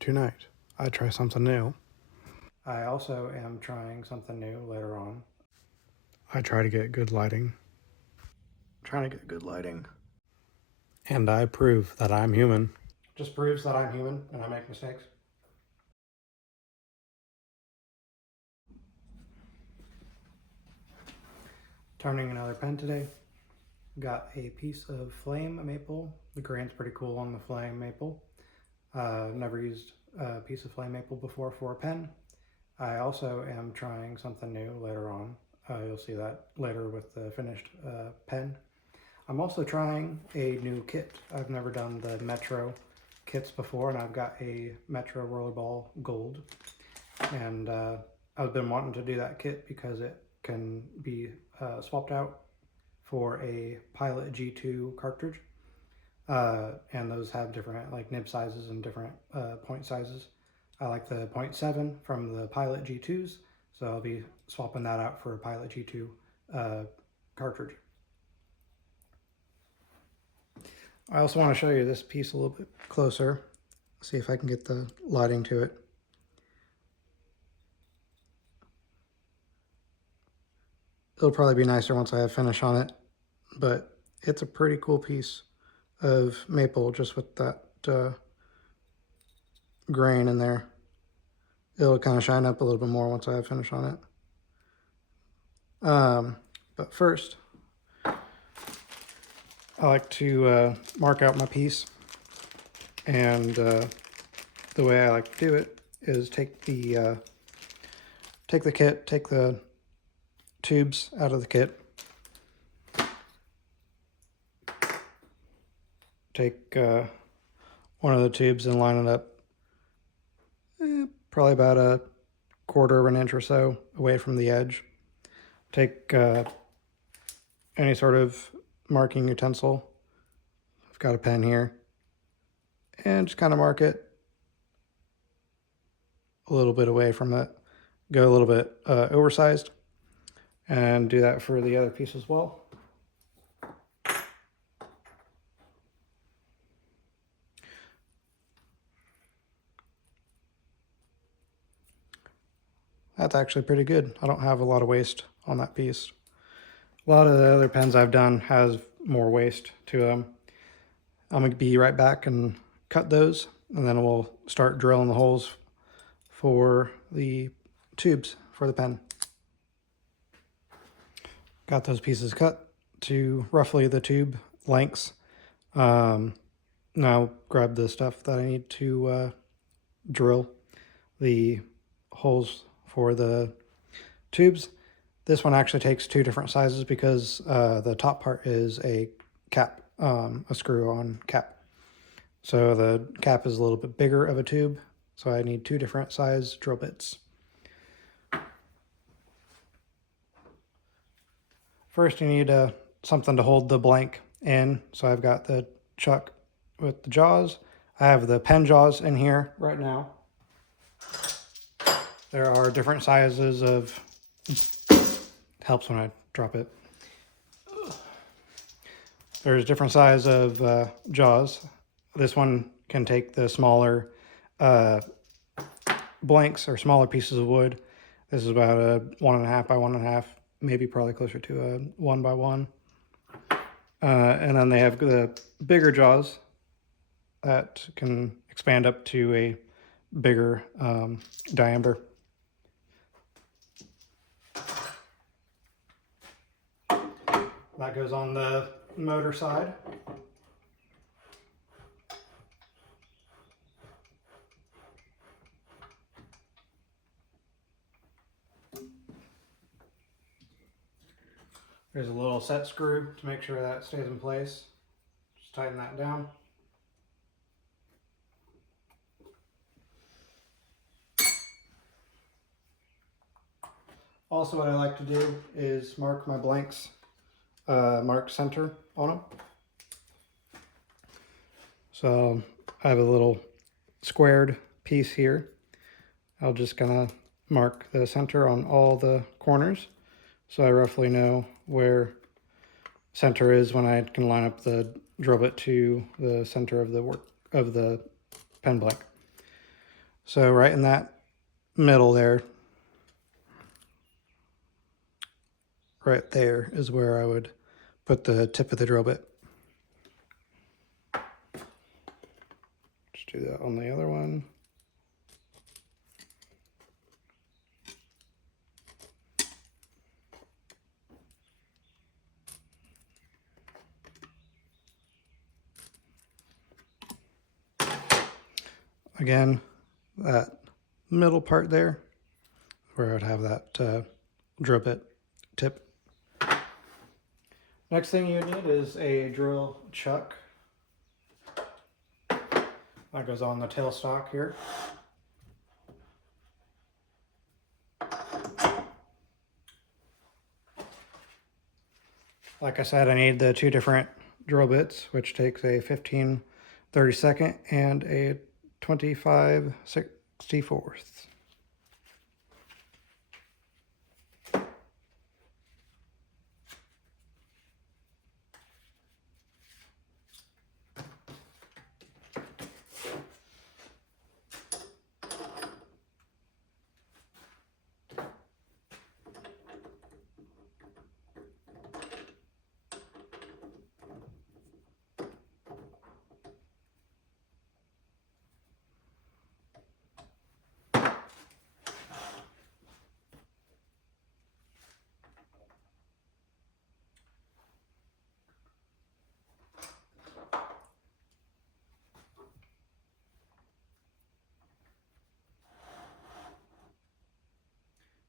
Tonight, I try something new. I also am trying something new later on. I try to get good lighting. I'm trying to get good lighting. And I prove that I'm human. Just proves that I'm human and I make mistakes. Turning another pen today. Got a piece of flame maple. The grain's pretty cool on the flame maple. Never used a piece of flame maple before for a pen. I also am trying something new later on. You'll see that later with the finished pen. I'm also trying a new kit. I've never done the Metro kits before, and I've got a Metro Rollerball Gold. And I've been wanting to do that kit because it can be swapped out for a Pilot G2 cartridge. And those have different like nib sizes and different point sizes. I like the 0.7 from the Pilot G2s, so I'll be swapping that out for a Pilot G2 cartridge. I also want to show you this piece a little bit closer. See if I can get the lighting to it. It'll probably be nicer once I have finish on it, but it's a pretty cool piece of maple just with that grain in there. It'll kind of shine up a little bit more once I have finish on it. But first, I like to mark out my piece, and the way I like to do it is take the kit, take the tubes out of the kit, take one of the tubes and line it up probably about a quarter of an inch or so away from the edge. Take any sort of marking utensil. I've got a pen here, and just kind of mark it a little bit away from it. Go a little bit oversized, and do that for the other piece as well. That's actually pretty good. I don't have a lot of waste on that piece. A lot of the other pens I've done has more waste to them. I'm going to be right back and cut those, and then we'll start drilling the holes for the tubes for the pen. Got those pieces cut to roughly the tube lengths. Now grab the stuff that I need to drill the holes for the tubes. This one actually takes two different sizes because the top part is a cap, a screw-on cap. So the cap is a little bit bigger of a tube, so I need two different size drill bits. First, you need something to hold the blank in. So I've got the chuck with the jaws. I have the pen jaws in here right now. There are different sizes of, helps when I drop it. There's different size of jaws. This one can take the smaller blanks or smaller pieces of wood. This is about a 1.5 by 1.5, maybe probably closer to a 1 by 1. And then they have the bigger jaws that can expand up to a bigger diameter. That goes on the motor side. There's a little set screw to make sure that stays in place. Just tighten that down. Also, what I like to do is mark my blanks, mark center on them. So I have a little squared piece here. I'll just kind of mark the center on all the corners, so I roughly know where center is when I can line up the drill bit to the center of the pen blank. So right in that middle there, right there is where I would put the tip of the drill bit. Just do that on the other one. Again, that middle part there, where I would have that drill bit tip. Next thing you need is a drill chuck. That goes on the tailstock here. Like I said, I need the two different drill bits, which takes a 15/32 and a 25/64.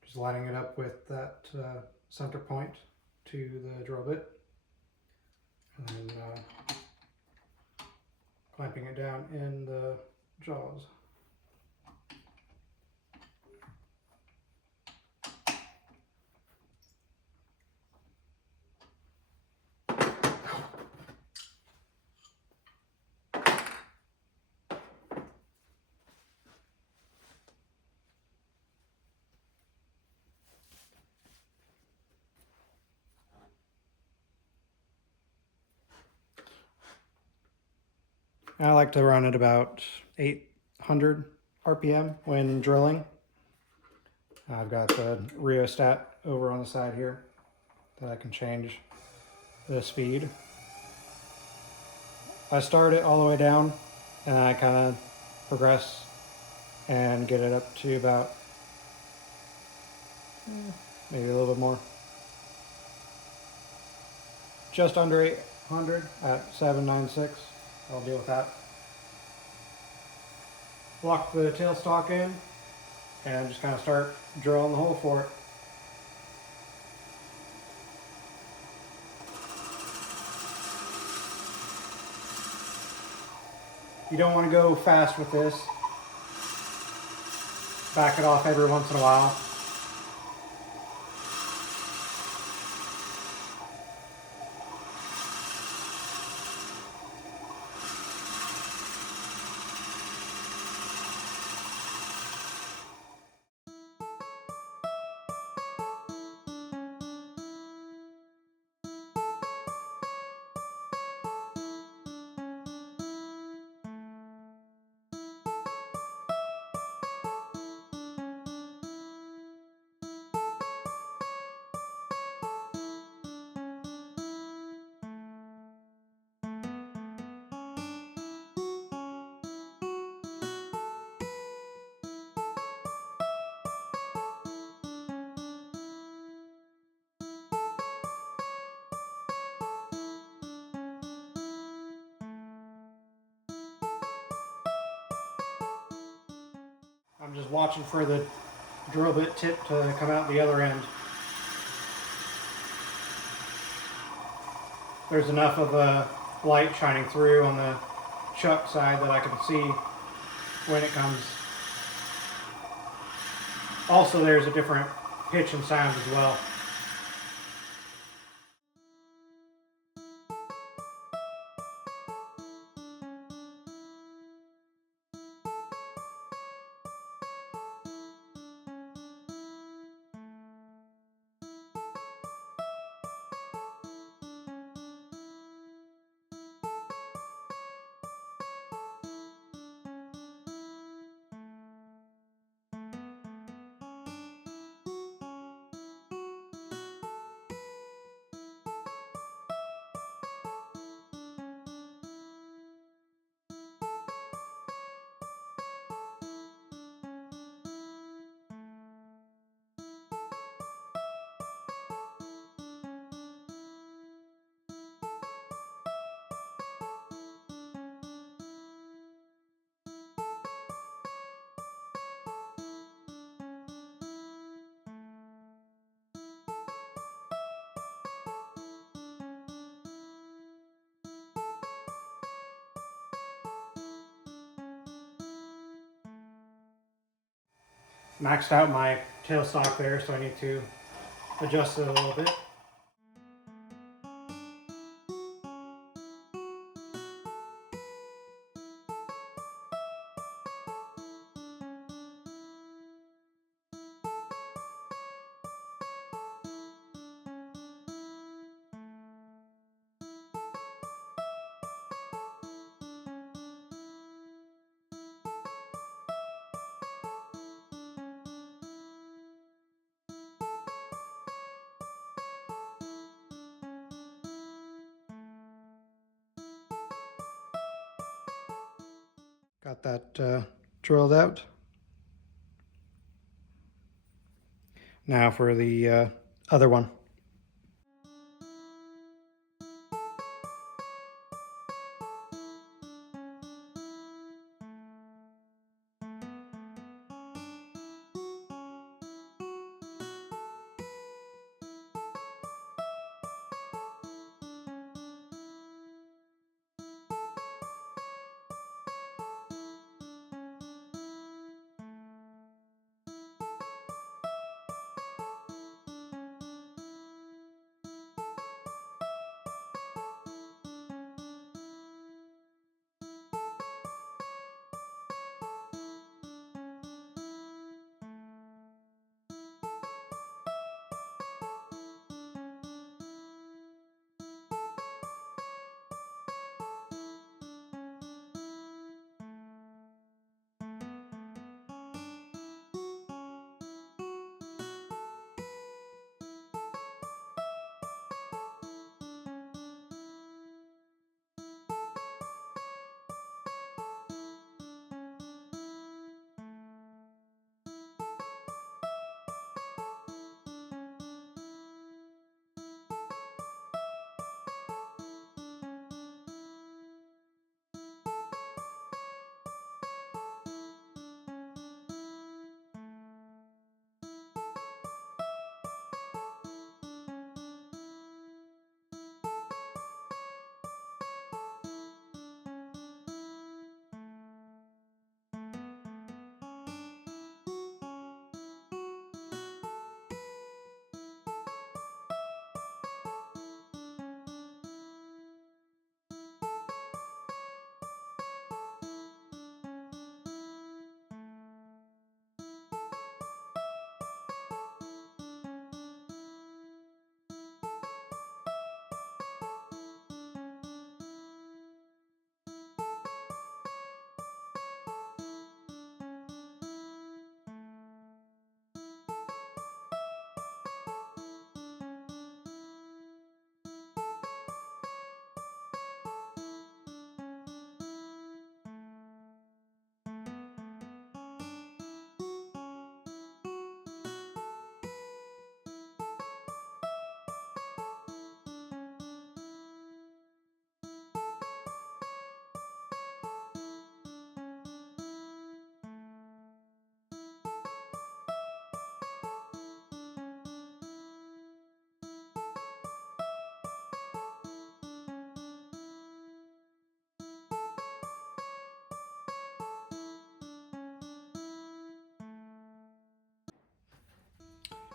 Just lining it up with that center point to the drill bit, and then clamping it down in the jaws. I like to run at about 800 RPM when drilling. I've got the rheostat over on the side here that I can change the speed. I start it all the way down and I kind of progress and get it up to about maybe a little bit more. Just under 800 at 796. I'll deal with that. Lock the tailstock in and just kind of start drilling the hole for it. You don't want to go fast with this. Back it off every once in a while. I'm just watching for the drill bit tip to come out the other end. There's enough of a light shining through on the chuck side that I can see when it comes. Also, there's a different pitch and sound as well. maxed out my tailstock there, so I need to adjust it a little bit. Got that drilled out. Now for the other one.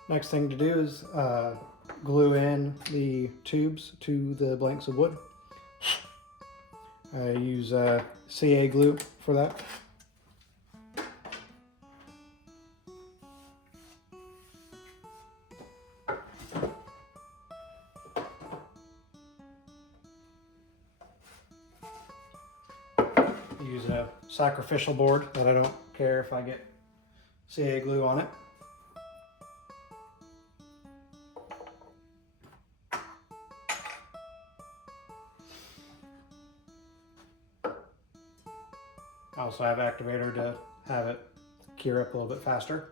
Next thing to do is glue in the tubes to the blanks of wood. I use CA glue for that. Use a sacrificial board, but I don't care if I get CA glue on it. I also have activator to have it cure up a little bit faster.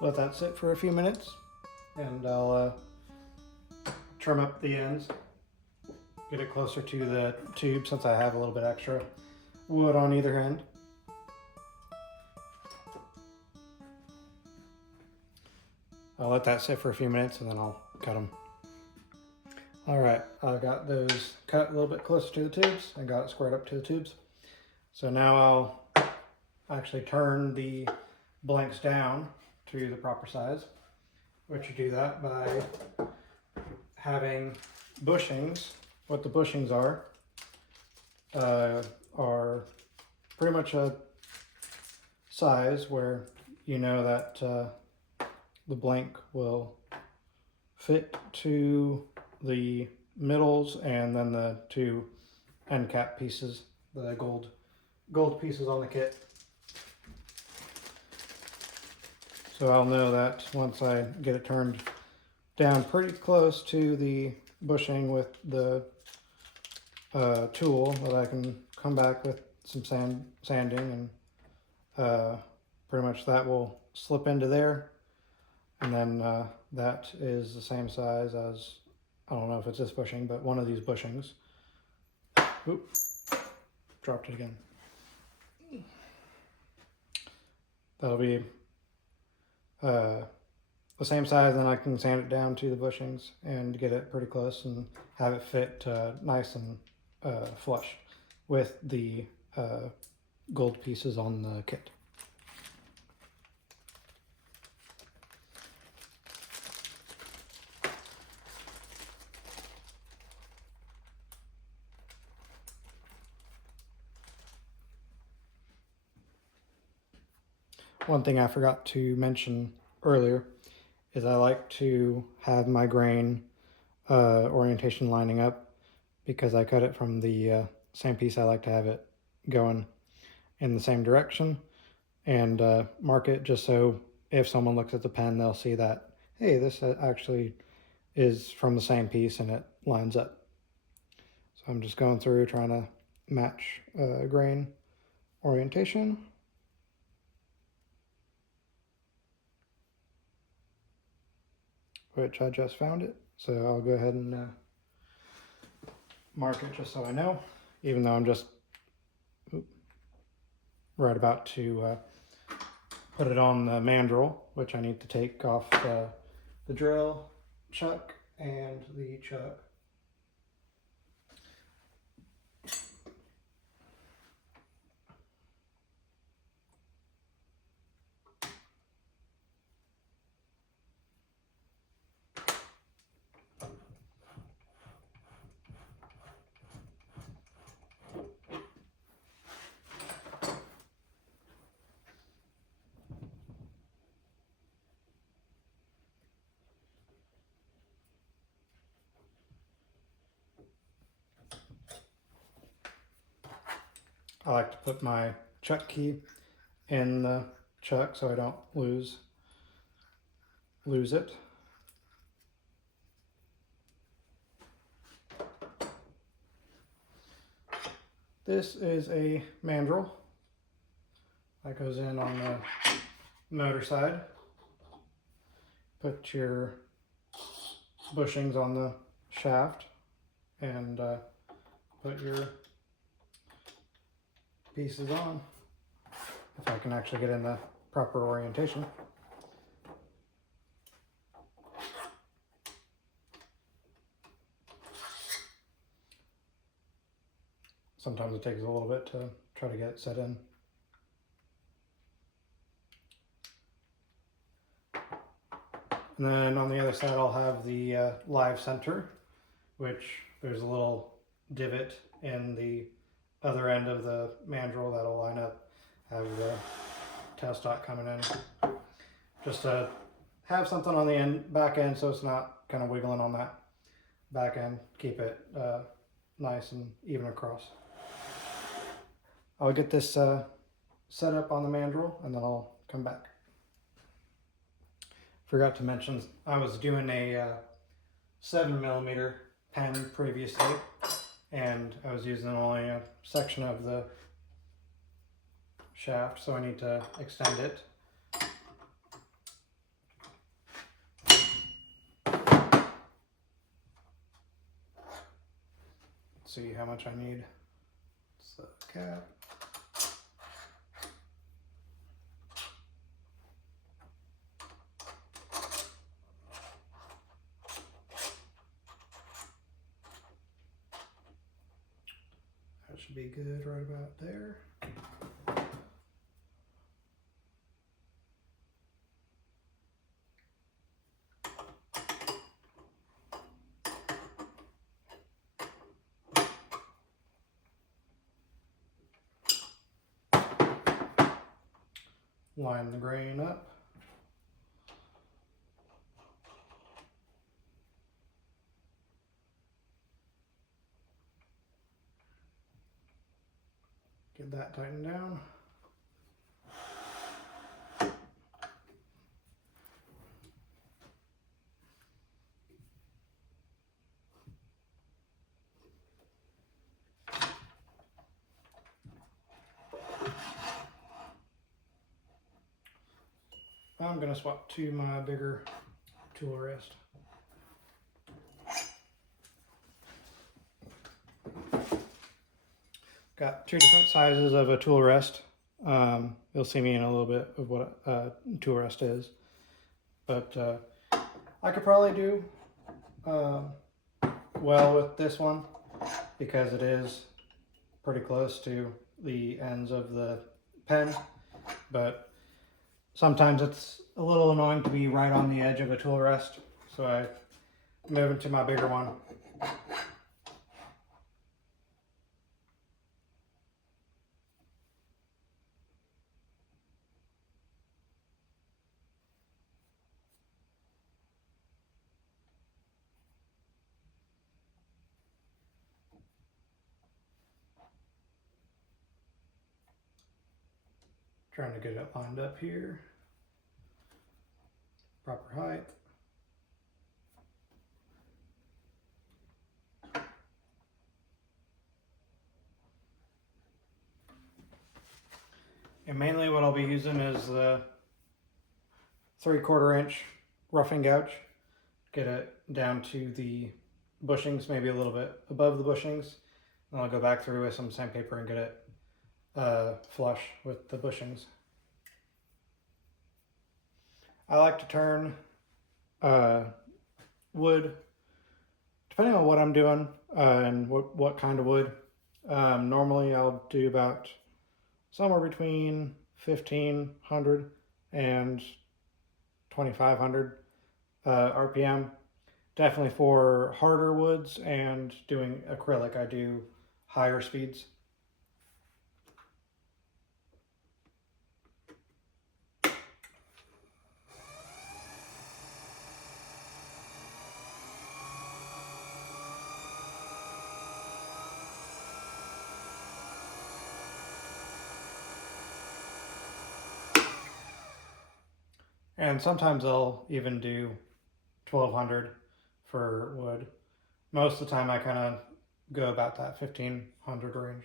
let that sit for a few minutes, and I'll trim up the ends, get it closer to the tube since I have a little bit extra wood on either end. I'll let that sit for a few minutes and then I'll cut them. All right, I got those cut a little bit closer to the tubes and got it squared up to the tubes. So now I'll actually turn the blanks down to the proper size, which you do that by having bushings. What the bushings are pretty much a size where you know that the blank will fit to the middles and then the two end cap pieces, the gold pieces on the kit. So I'll know that once I get it turned down pretty close to the bushing with the tool, that I can come back with some sanding, and pretty much that will slip into there. And then that is the same size as, I don't know if it's this bushing, but one of these bushings. Oop, dropped it again. That'll be the same size, and I can sand it down to the bushings and get it pretty close and have it fit nice and flush with the gold pieces on the kit. One thing I forgot to mention earlier is I like to have my grain orientation lining up, because I cut it from the same piece. I like to have it going in the same direction and mark it just so if someone looks at the pen, they'll see that, hey, this actually is from the same piece and it lines up. So I'm just going through trying to match grain orientation. Which I just found it, so I'll go ahead and mark it just so I know, even though I'm just right about to put it on the mandrel, which I need to take off the drill chuck and the chuck. I like to put my chuck key in the chuck so I don't lose it. This is a mandrel that goes in on the motor side. Put your bushings on the shaft and put your pieces on, if I can actually get in the proper orientation. Sometimes it takes a little bit to try to get it set in. And then on the other side I'll have the live center, which there's a little divot in the other end of the mandrel that'll line up, have the tailstock coming in. Just to have something on the back end so it's not kind of wiggling on that back end. Keep it nice and even across. I'll get this set up on the mandrel and then I'll come back. Forgot to mention, I was doing a 7mm pen previously, and I was using only a section of the shaft, so I need to extend it. see how much I need. So cap. That should be good right about there. Line the grain up. Get that tightened down. I'm going to swap to my bigger tool rest. Got two different sizes of a tool rest. You'll see me in a little bit of what a tool rest is. But I could probably do well with this one because it is pretty close to the ends of the pen. But sometimes it's a little annoying to be right on the edge of a tool rest. So I move into my bigger one. Trying to get it lined up here. Proper height. And mainly what I'll be using is the 3/4 inch roughing gouge. Get it down to the bushings, maybe a little bit above the bushings. And I'll go back through with some sandpaper and get it flush with the bushings. I like to turn wood, depending on what I'm doing and what kind of wood. Normally I'll do about somewhere between 1,500 and 2,500 RPM. Definitely for harder woods and doing acrylic, I do higher speeds. And sometimes I'll even do 1,200 for wood. Most of the time I kind of go about that 1,500 range.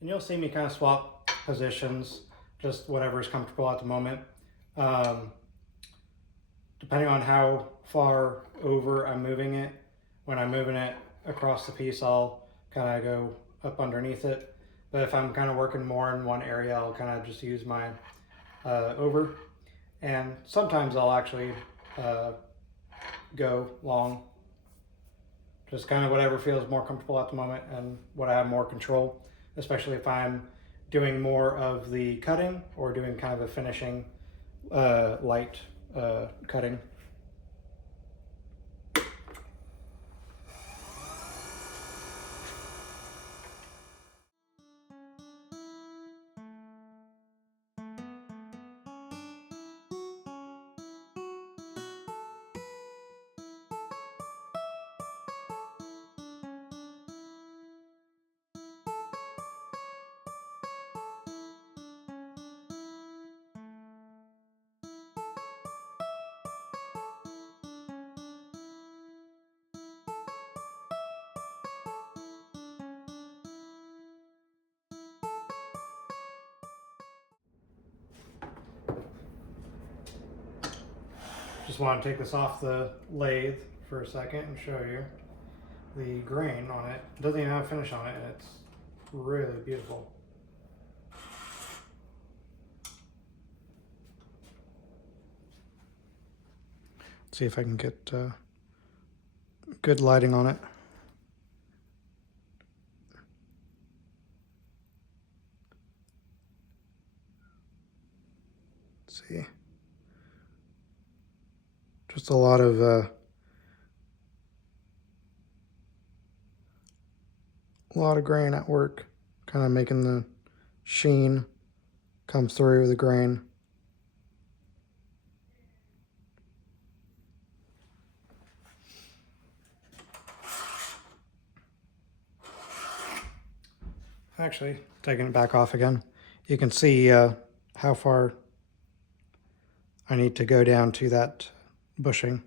And you'll see me kind of swap positions, just whatever's comfortable at the moment. Depending on how far over I'm moving it, when I'm moving it across the piece, I'll kind of go up underneath it. But if I'm kind of working more in one area, I'll kind of just use my over. And sometimes I'll actually go long. Just kind of whatever feels more comfortable at the moment and what I have more control, especially if I'm doing more of the cutting or doing kind of a finishing light cutting. Just want to take this off the lathe for a second and show you the grain on it. It doesn't even have a finish on it, and it's really beautiful. Let's see if I can get good lighting on it. Let's see. Just a lot of grain at work, kind of making the sheen come through the grain. Actually, taking it back off again, you can see how far I need to go down to that bushing.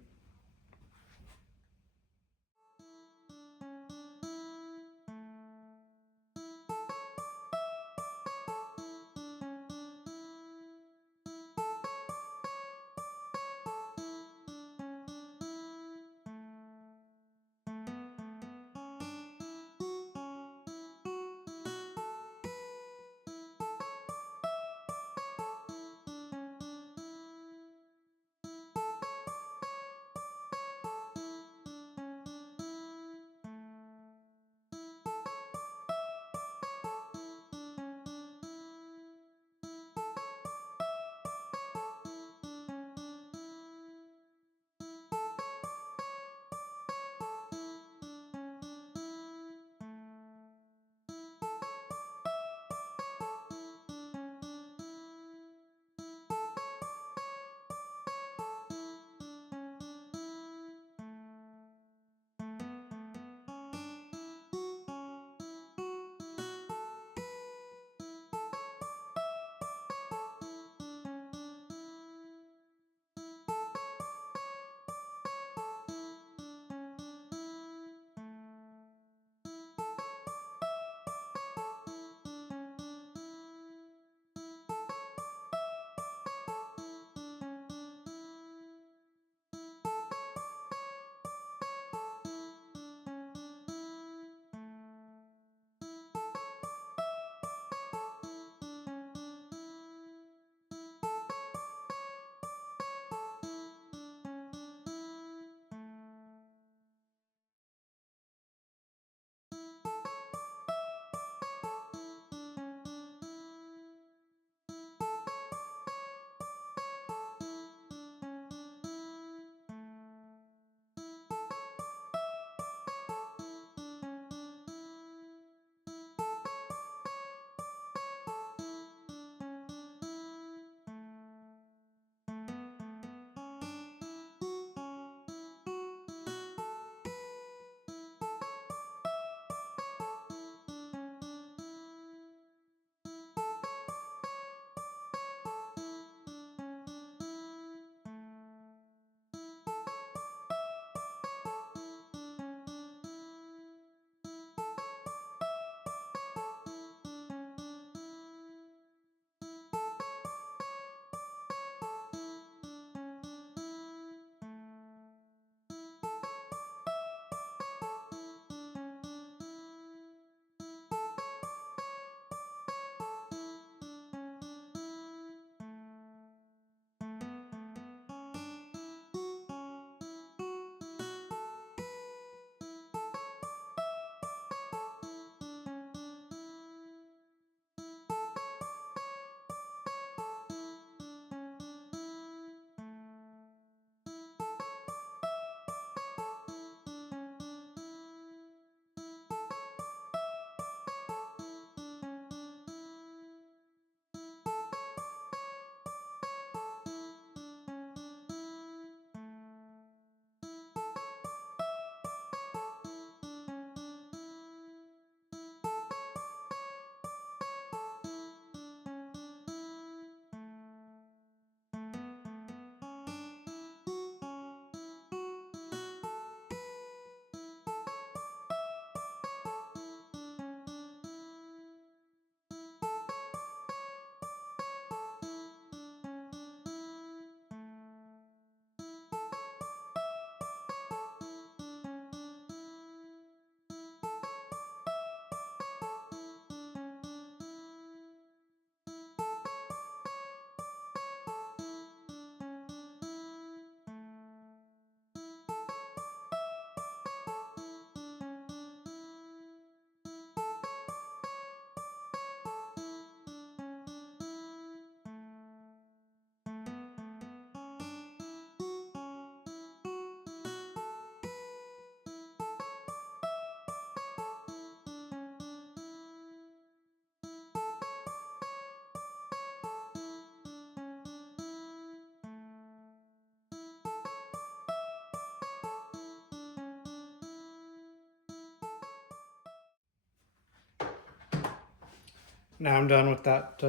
Now I'm done with that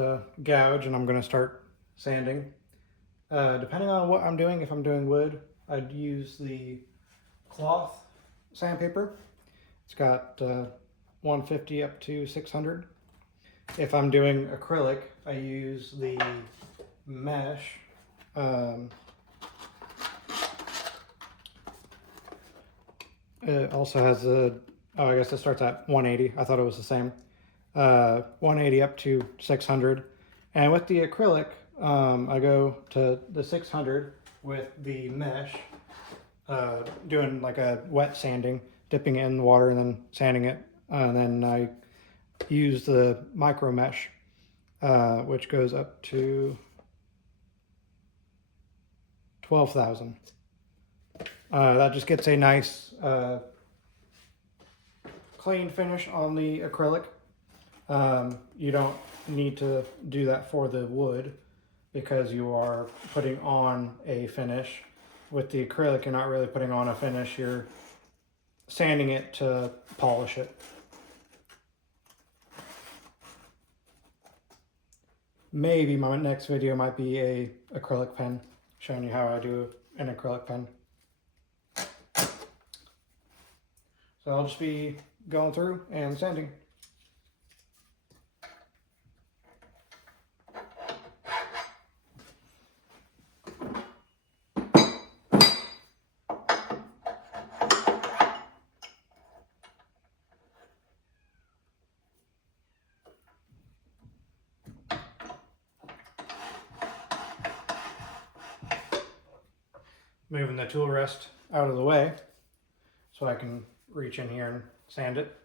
gouge, and I'm going to start sanding. Depending on what I'm doing, if I'm doing wood, I'd use the cloth sandpaper. It's got 150 up to 600. If I'm doing acrylic, I use the mesh. It also has a, oh, I guess it starts at 180. I thought it was the same. 180 up to 600. And with the acrylic, I go to the 600 with the mesh, doing like a wet sanding, dipping it in the water and then sanding it. And then I use the micro mesh, which goes up to 12,000. That just gets a nice clean finish on the acrylic. You don't need to do that for the wood because you are putting on a finish. With the acrylic, you're not really putting on a finish, you're sanding it to polish it. Maybe my next video might be a acrylic pen, showing you how I do an acrylic pen. So I'll just be going through and sanding. Moving the tool rest out of the way so I can reach in here and sand it.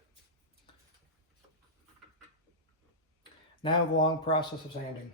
Now the long process of sanding.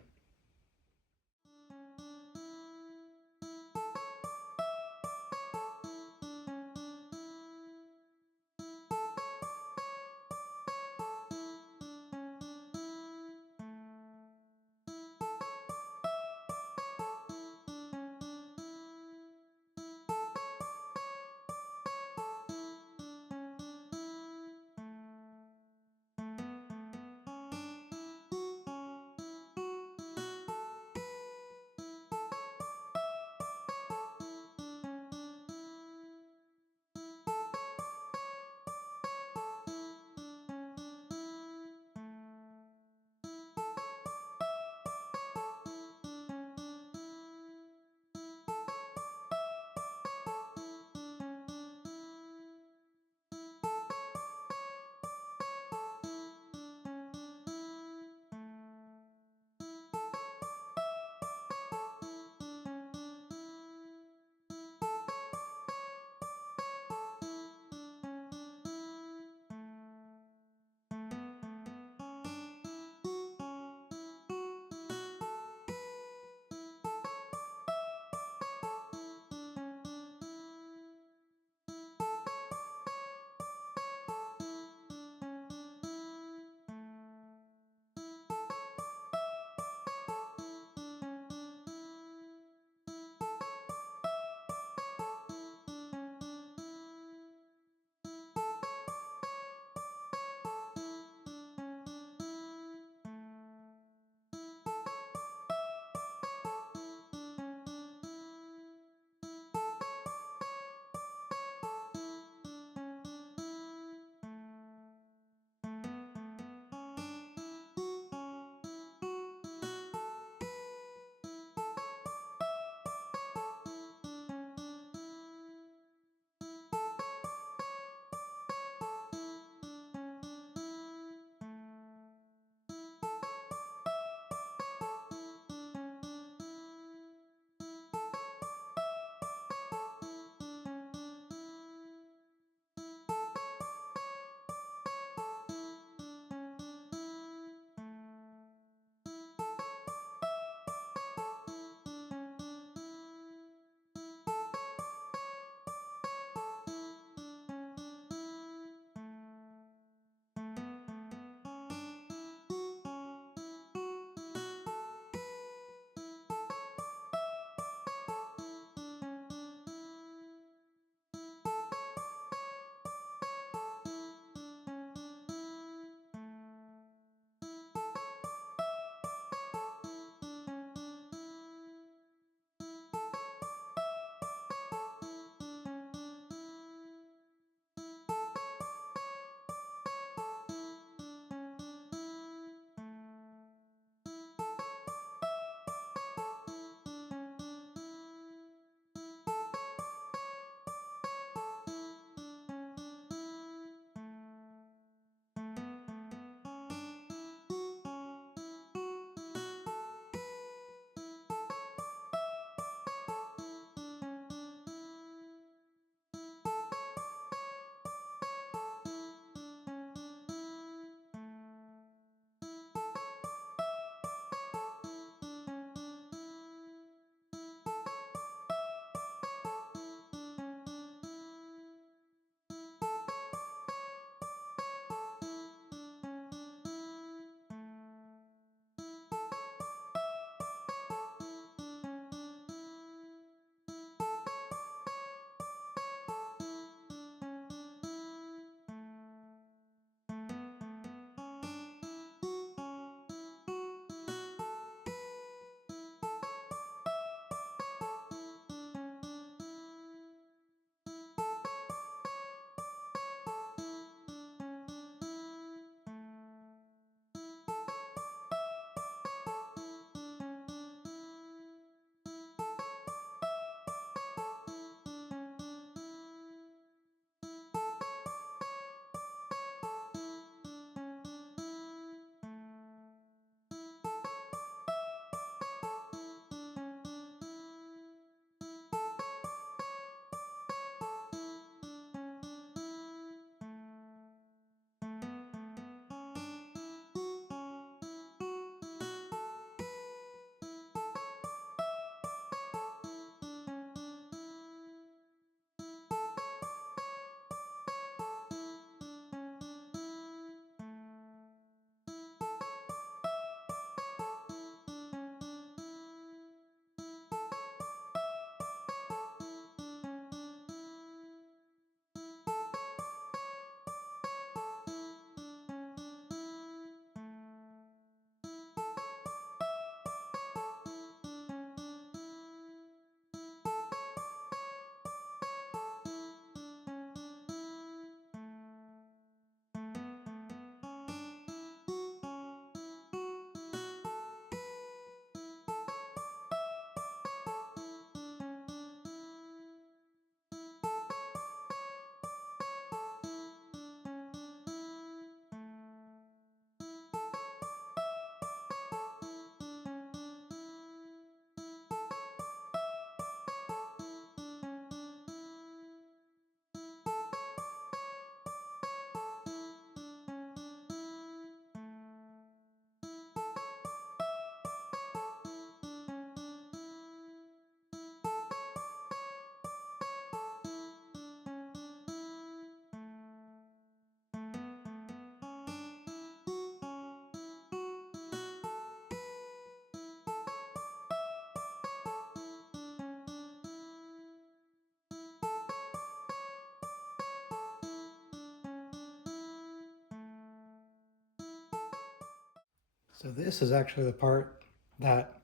So this is actually the part that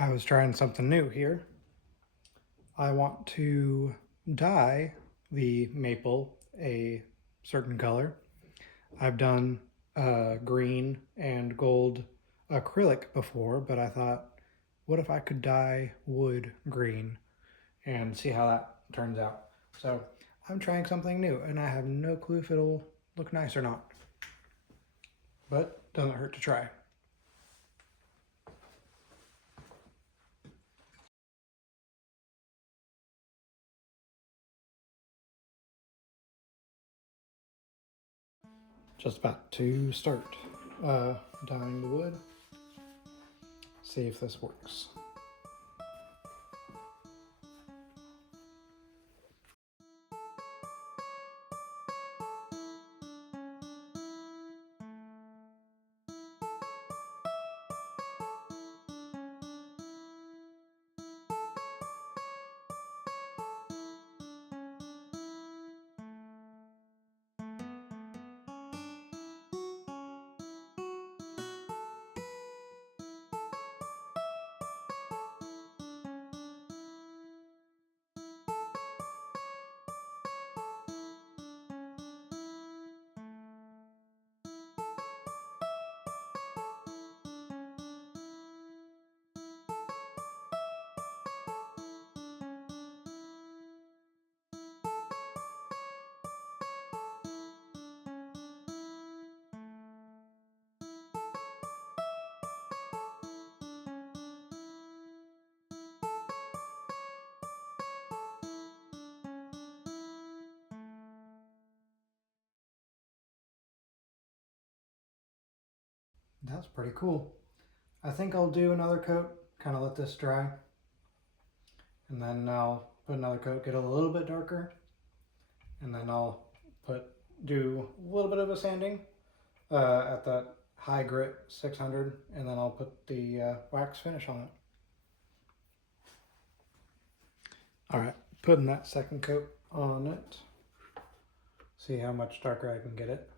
I was trying something new here. I want to dye the maple a certain color. I've done green and gold acrylic before, but I thought, what if I could dye wood green and see how that turns out? So I'm trying something new and I have no clue if it'll look nice or not, but doesn't hurt to try. Just about to start dyeing the wood. See if this works. That's pretty cool. I think I'll do another coat, kind of let this dry, and then I'll put another coat, get a little bit darker, and then I'll do a little bit of a sanding at that high grit 600, and then I'll put the wax finish on it. All right, putting that second coat on it. See how much darker I can get it.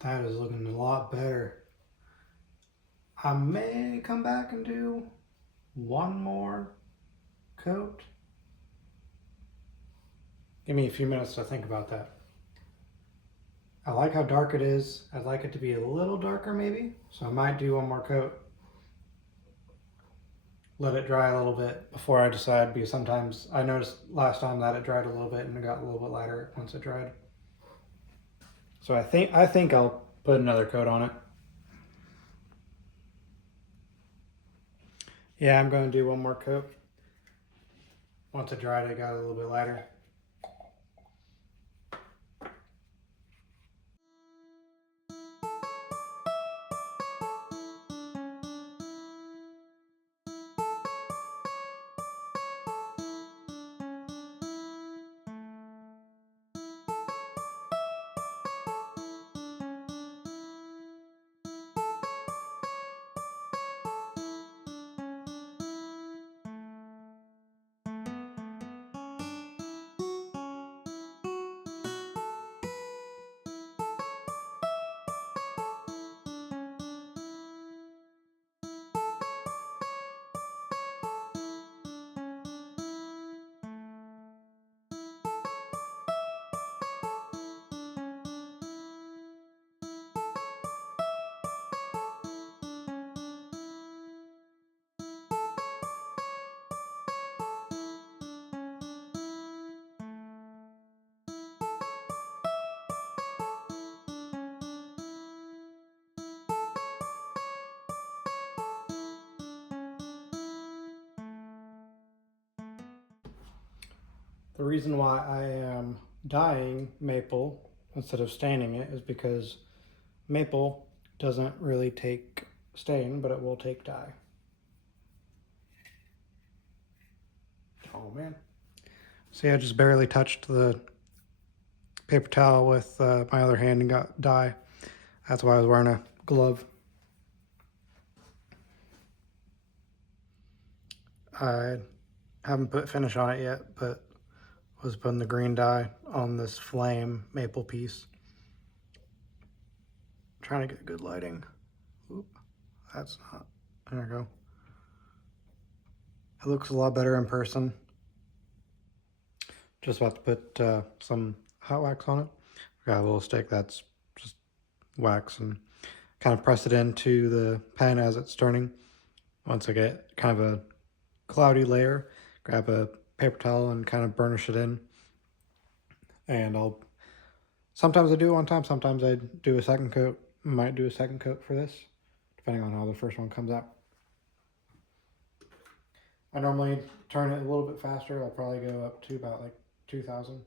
That is looking a lot better. I may come back and do one more coat. Give me a few minutes to think about that. I like how dark it is. I'd like it to be a little darker maybe, so I might do one more coat. Let it dry a little bit before I decide, because sometimes I noticed last time that it dried a little bit and it got a little bit lighter once it dried. So I think I'll put another coat on it. Yeah, I'm going to do one more coat. Once it dried, it got a little bit lighter. The reason why I am dyeing maple instead of staining it is because maple doesn't really take stain, but it will take dye. Oh man. See, I just barely touched the paper towel with my other hand and got dye. That's why I was wearing a glove. I haven't put finish on it yet, but was putting the green dye on this flame maple piece. Trying to get good lighting. Oop, that's not. There we go. It looks a lot better in person. Just about to put some hot wax on it. Got a little stick that's just wax and kind of press it into the pen as it's turning. Once I get kind of a cloudy layer, grab a paper towel and kind of burnish it in. And sometimes I do it one time, sometimes I do a second coat. Might do a second coat for this, depending on how the first one comes out. I normally turn it a little bit faster. I'll probably go up to about like 2,000.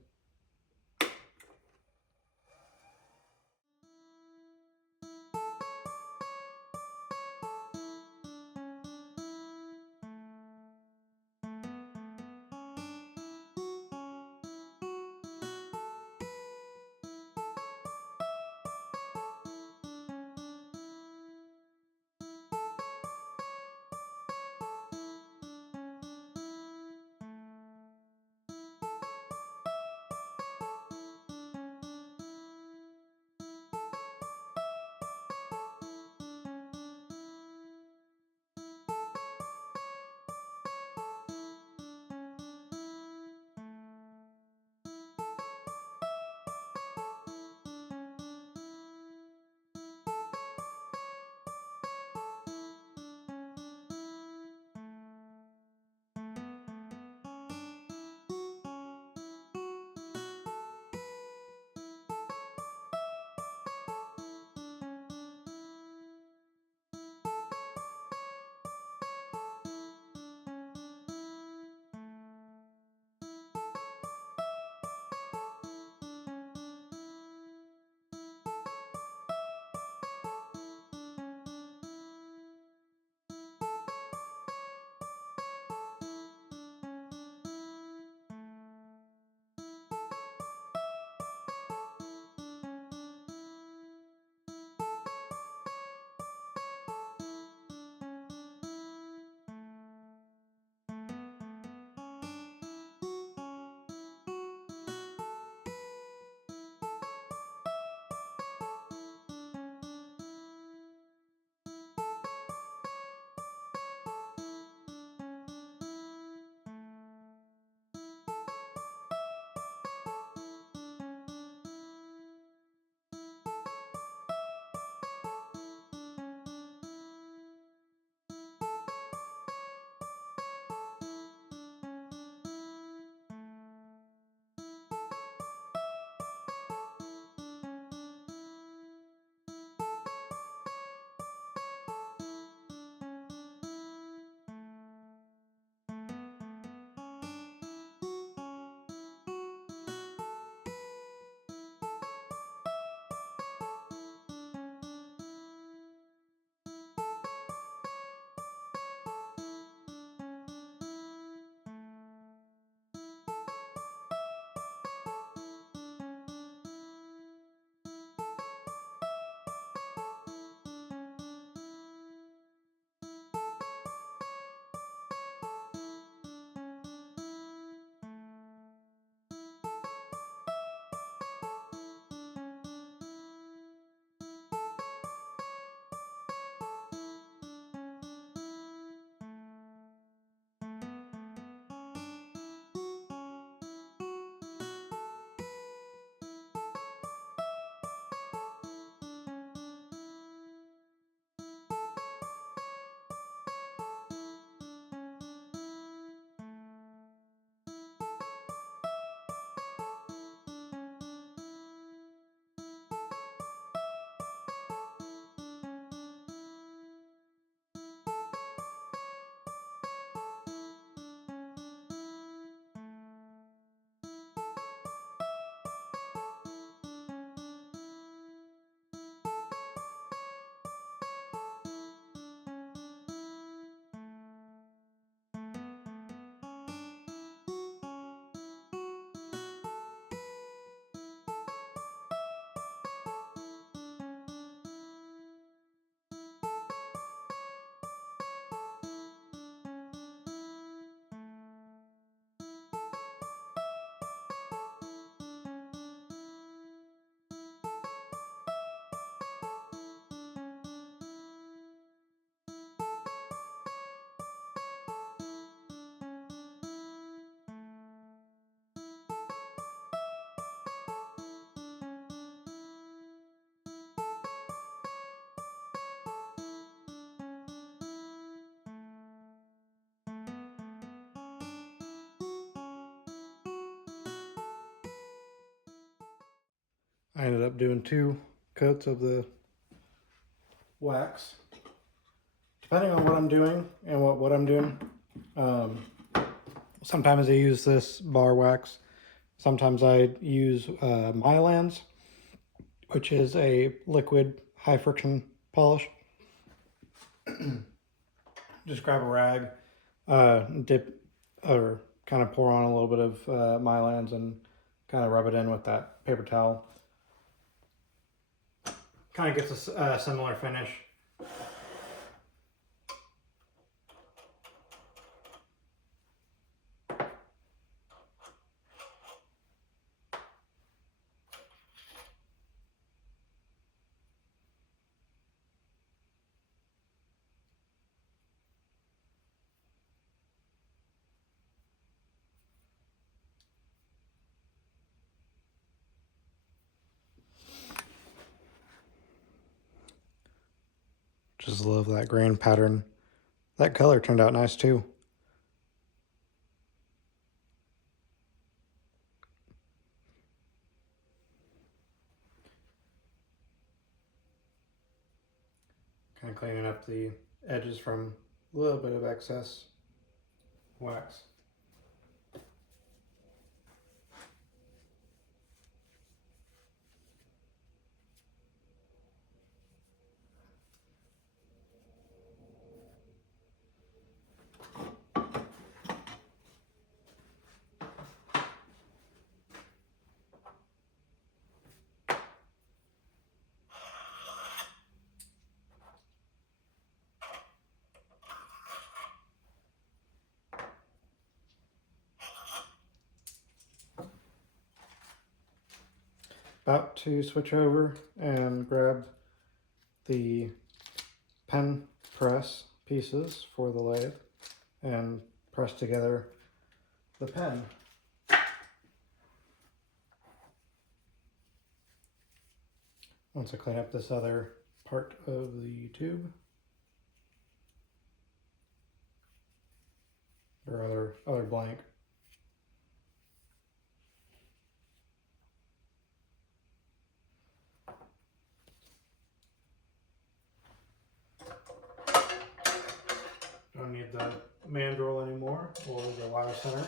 I ended up doing 2 coats of the wax. Depending on what I'm doing and what I'm doing, sometimes I use this bar wax. Sometimes I use Mylands, which is a liquid high friction polish. Just grab a rag, dip or kind of pour on a little bit of Mylands and kind of rub it in with that paper towel. Kind of gets a similar finish. Just love that grain pattern. That color turned out nice too. Kind of cleaning up the edges from a little bit of excess wax. About to switch over and grab the pen press pieces for the lathe and press together the pen. Once I clean up this other part of the tube, or other blank. Don't need the mandrel anymore or the wire center.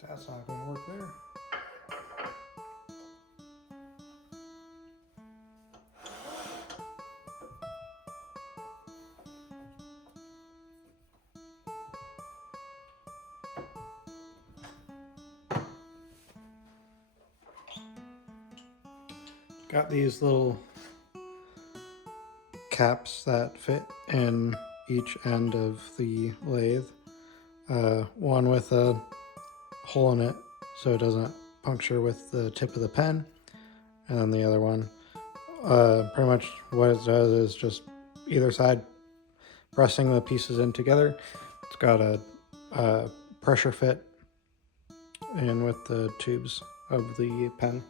That's not going to work there. Got these little caps that fit in each end of the lathe. One with a hole in it so it doesn't puncture with the tip of the pen, and then the other one, pretty much what it does is just either side pressing the pieces in together. It's got a pressure fit in with the tubes of the pen.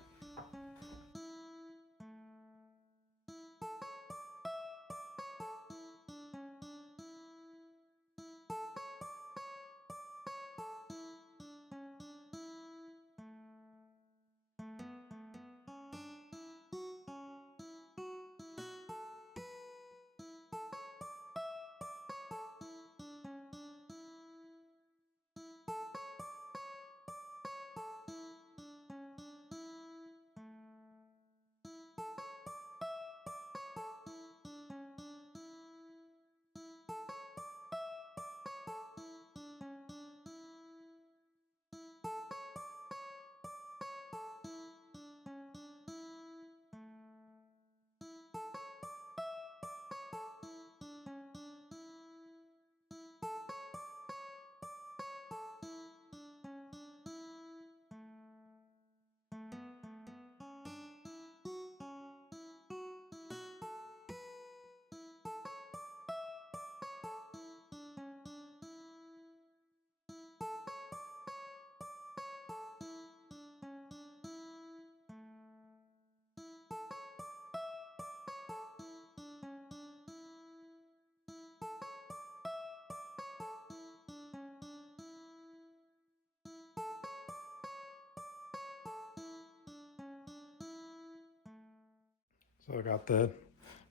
So I got the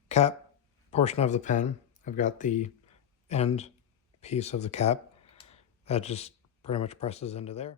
cap portion of the pen. I've got the end piece of the cap that just pretty much presses into there.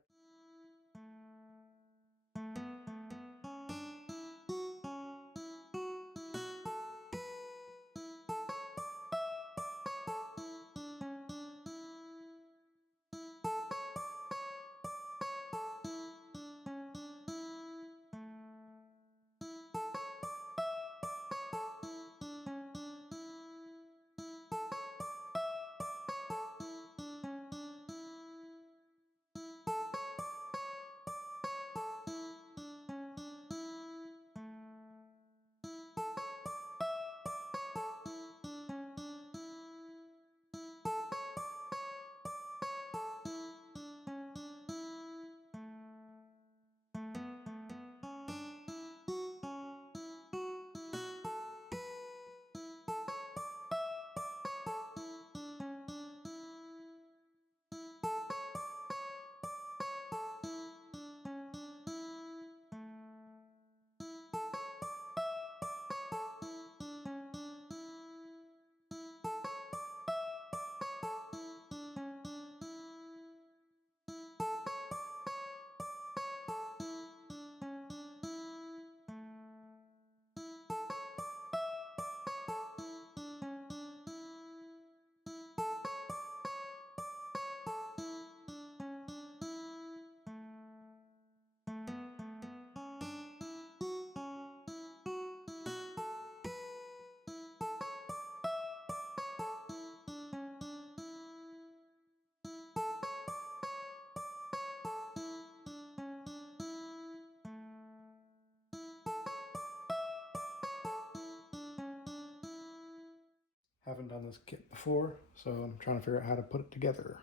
Haven't done this kit before, so I'm trying to figure out how to put it together.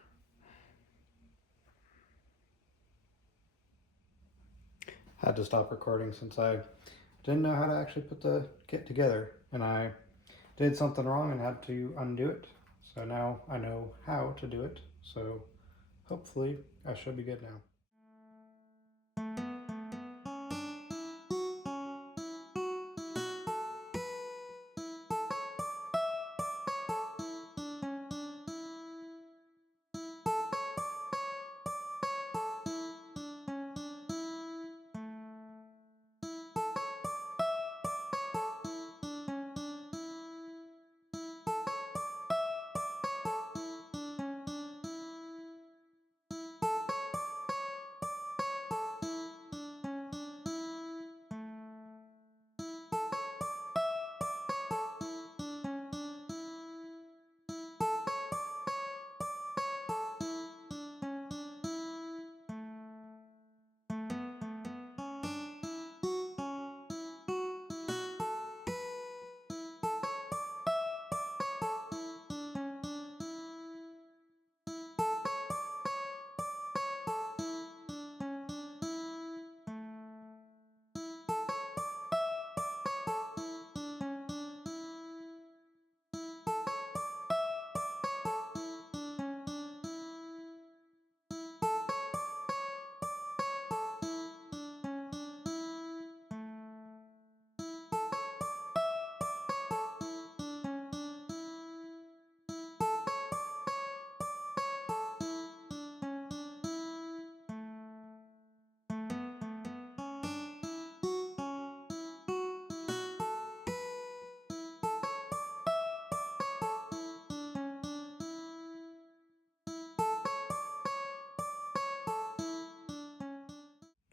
Had to stop recording since I didn't know how to actually put the kit together, and I did something wrong and had to undo it. So now I know how to do it, so hopefully I should be good now.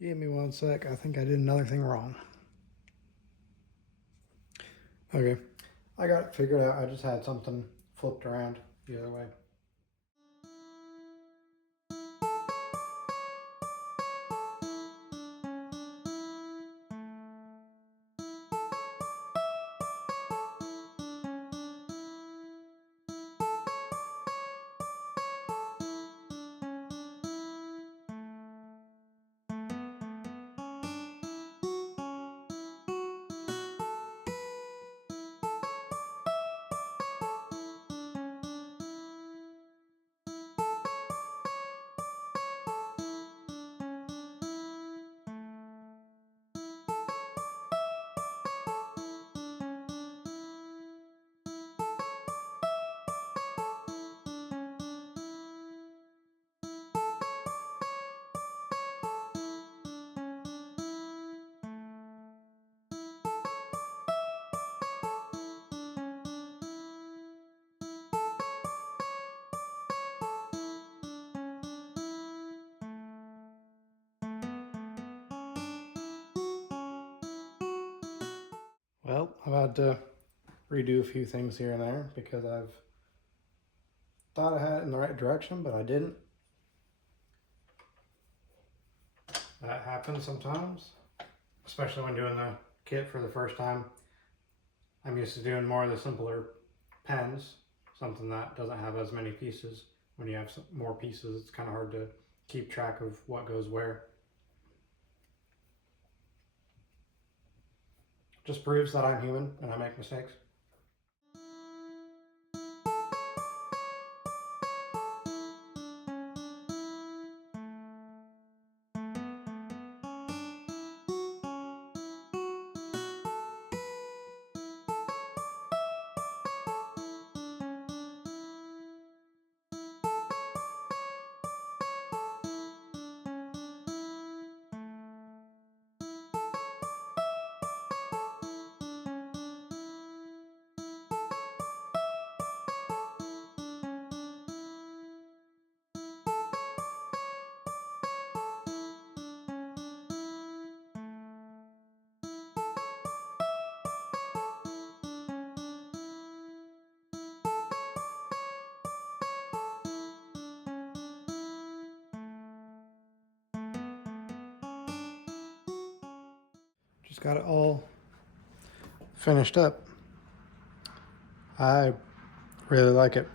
Give me one sec. I think I did another thing wrong. Okay, I got it figured out. I just had something flipped around the other way. Well, I've had to redo a few things here and there because I've thought I had it in the right direction, but I didn't. That happens sometimes, especially when doing the kit for the first time. I'm used to doing more of the simpler pens, something that doesn't have as many pieces. When you have more pieces, it's kind of hard to keep track of what goes where. Just proves that I'm human and I make mistakes. Just got it all finished up. I really like it.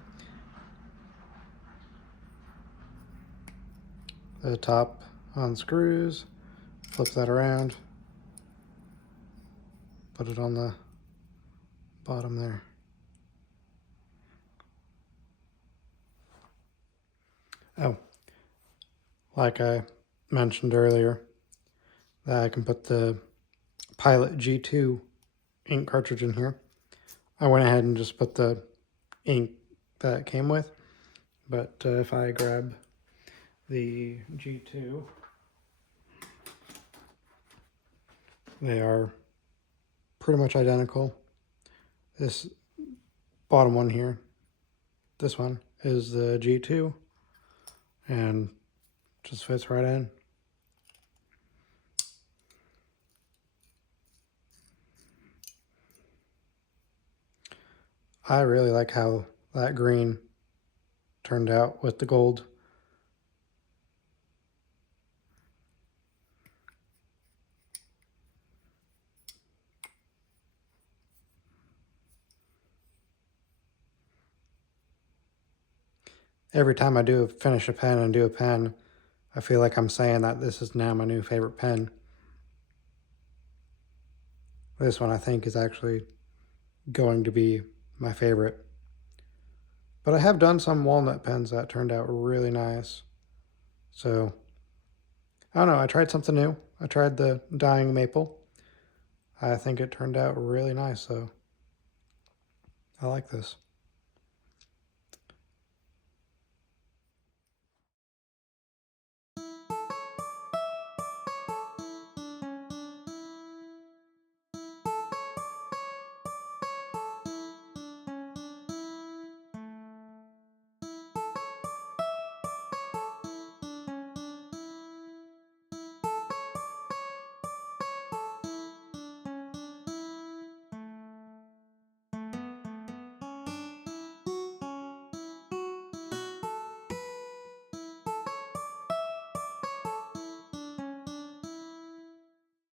The top unscrews, flip that around, put it on the bottom there. Oh, like I mentioned earlier, that I can put the Pilot G2 ink cartridge in here. I went ahead and just put the ink that it came with, but if I grab the G2, they are pretty much identical. This bottom one here, this one is the G2 and just fits right in. I really like how that green turned out with the gold. Every time I do finish a pen and do a pen, I feel like I'm saying that this is now my new favorite pen. This one I think is actually going to be my favorite. But I have done some walnut pens that turned out really nice. So, I don't know, I tried something new. I tried the dying maple. I think it turned out really nice, so I like this.